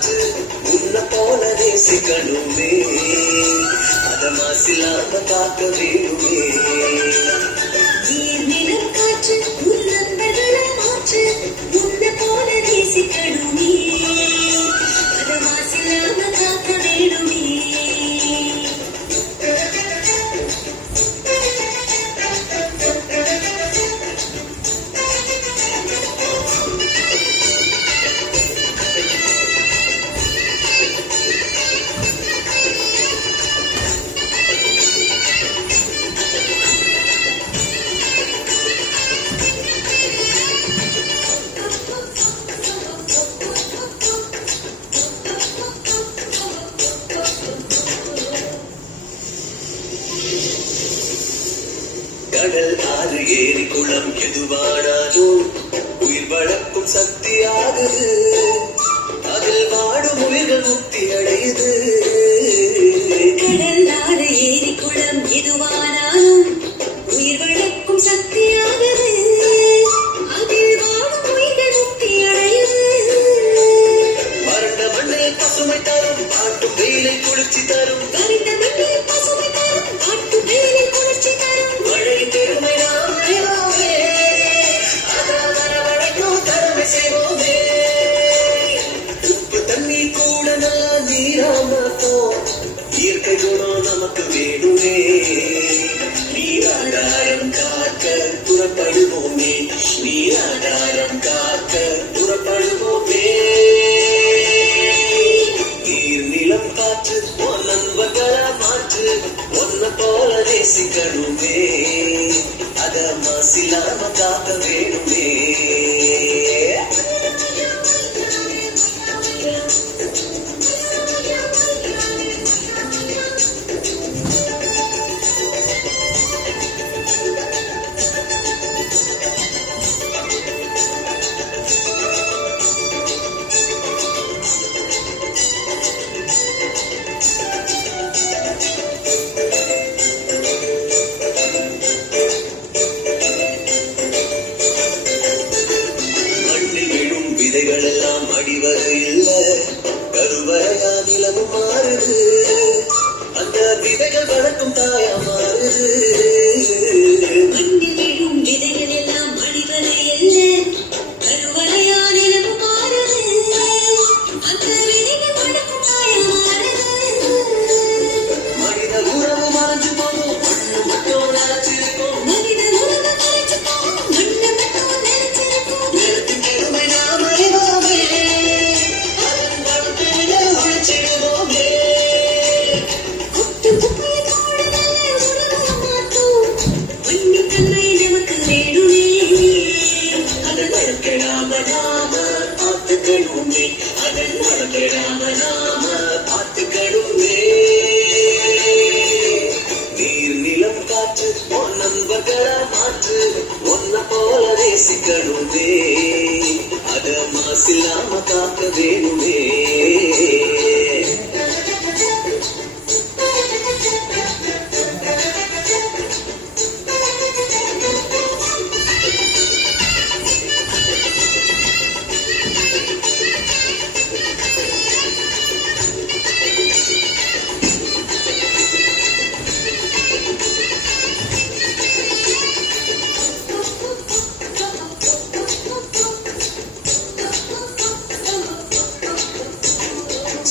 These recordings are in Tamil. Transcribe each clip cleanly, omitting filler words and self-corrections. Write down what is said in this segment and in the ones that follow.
காற்று உன்னை போல நேசிக்கணுமே அத மாசில்லாம காக்க வேணுமே நீர்நிலம் காற்று உன் நண்பர்களை மாற்று உன்னை போல நேசிக்கணுமே அத மாசில்லாம காக்க வேணுமே கடல் ஆறு ஏரி குளம் எதுவானாலும் உயிர் வளர்க்கும் சக்தியாகுது அதில் வாடும் உயிர்கள் முக்தி அடையுது கடல் ஆறு ஏரி குளம் எதுவானாலும் உயிர் வளர்க்கும் சக்தியாகுது அதில் வாடும் உயிர்கள் முக்தி அடையுது வறண்ட மண்ணில் பசுமை தரும் காட்டும் வெயிலை குளிர்ச்சி தரும் கரிந்த மண்ணில் பசுமை தரும் காட்டும் வெயிலில் குளிர்ச்சி தரும் மழை பெருமை நாம் அறிவோமே அதான் வரவழைக்கும் கடமை செய்வோமே உப்பு தண்ணி கூட நல்லா நீராமாக்கும் இயற்கை குணம் நமக்கு வேணுமே நீராதாரம் காக்க புறப்படுவோமே நீராதாரம் காக்க புறப்படுவோமே நீர் நிலம் காற்று உன் நண்பர்களா மாற்று ஒன்ன போல நேசிக்கணுமே அத மாசில்லாம காக்க வேணுமே மண்ணில் விழும் விதைகள் எல்லாம் அடிவது இல்ல கருவறையா நிலமும் மாறுது அந்த விதைகள் வளர்க்கும் தாயா மாறுது மண்ணில் விழும் விதைகள் எல்லாம் அடிவரை அல்ல கருவறையா நிலவும் மாறுது அந்த விதைகள் வளர்க்கும் தாயம் மாறுது மனித உறவு மறைஞ்சு போகும் மண்ணு மட்டும் நினைச்சிருக்கும் மனித உலக மறைச்சு போகும் மண்ணை மட்டும் நினைச்சிருக்கும் நிலத்தின் பெருமை நாம் அறிவோமே அதன் வளர்ப்பினை ஒழிச்சிடுவோமே கொட்டு குப்பையை தோடுதல்ல உலக மாற்றும் மண்ணின் தன்மை நமக்கு வேணுமே அதன் வளர்க்கெடாம நாம பார்த்துக்கணுமே அதன் வளர்க்கெடாம நாம பார்த்துக்கணுமே நீர் நிலம் காற்று உன் நண்பர்களா மாற்று ஒன்ன போல நேசிக்கணுமே அத மாசில்லாம காக்க வேணுமே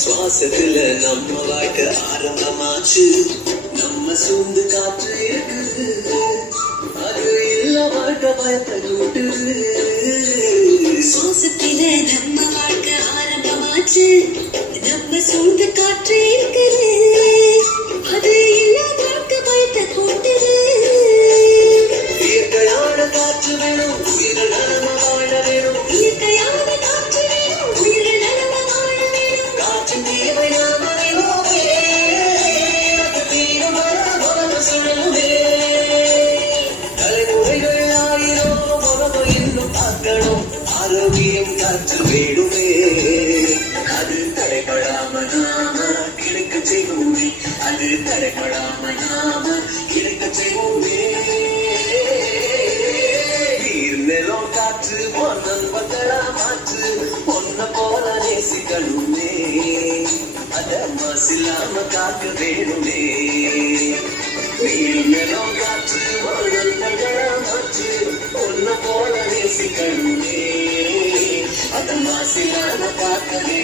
சுவாசத்துல நம்ம வாழ்க்கை ஆரம்பமாச்சு நம்ம சூழ்ந்து காற்று இருக்குது அது இல்ல வாழ்க்கை பயத்தை கூட்டுது சுவாசத்தில நம்ம வாழ்க்கை ஆரம்பமாச்சு நம்ம சூழ்ந்து காற்று இருக்குது அது இல்ல வாழ்க்கை பயத்தை கூட்டுது இயற்கையான காற்று வேணும் உயிர்கள் நலமா வாழ வேணும் இயற்கையான காற்று வேணும் உயிர்கள் நலமா வாழ வேணும் காற்றின் தேவை நாம் அறிவோமே அது தீரமான உலக சுழலுமே தலைமுறைகள் ஆயிரம் உலகம் இன்னும் பார்க்கணும் ஆரோக்கியம் காற்று வேணுமே அது தடைபடாம நாம கிடைக்க செய்வோமே அது தடைபடாம நாம கிடைக்க செய்வோமே நீர் நிலம் காற்று பொன்னன் பங்களா மாற்று பொன்ன போல நேசி நேசிக்கணுமே அத மாசில்லாம காக்க வேணுமே நீங்களும் காற்று வாழல் மாற்று ஒன்ன போல நேசிக்கணுமே அத மாசில்லாம காக்க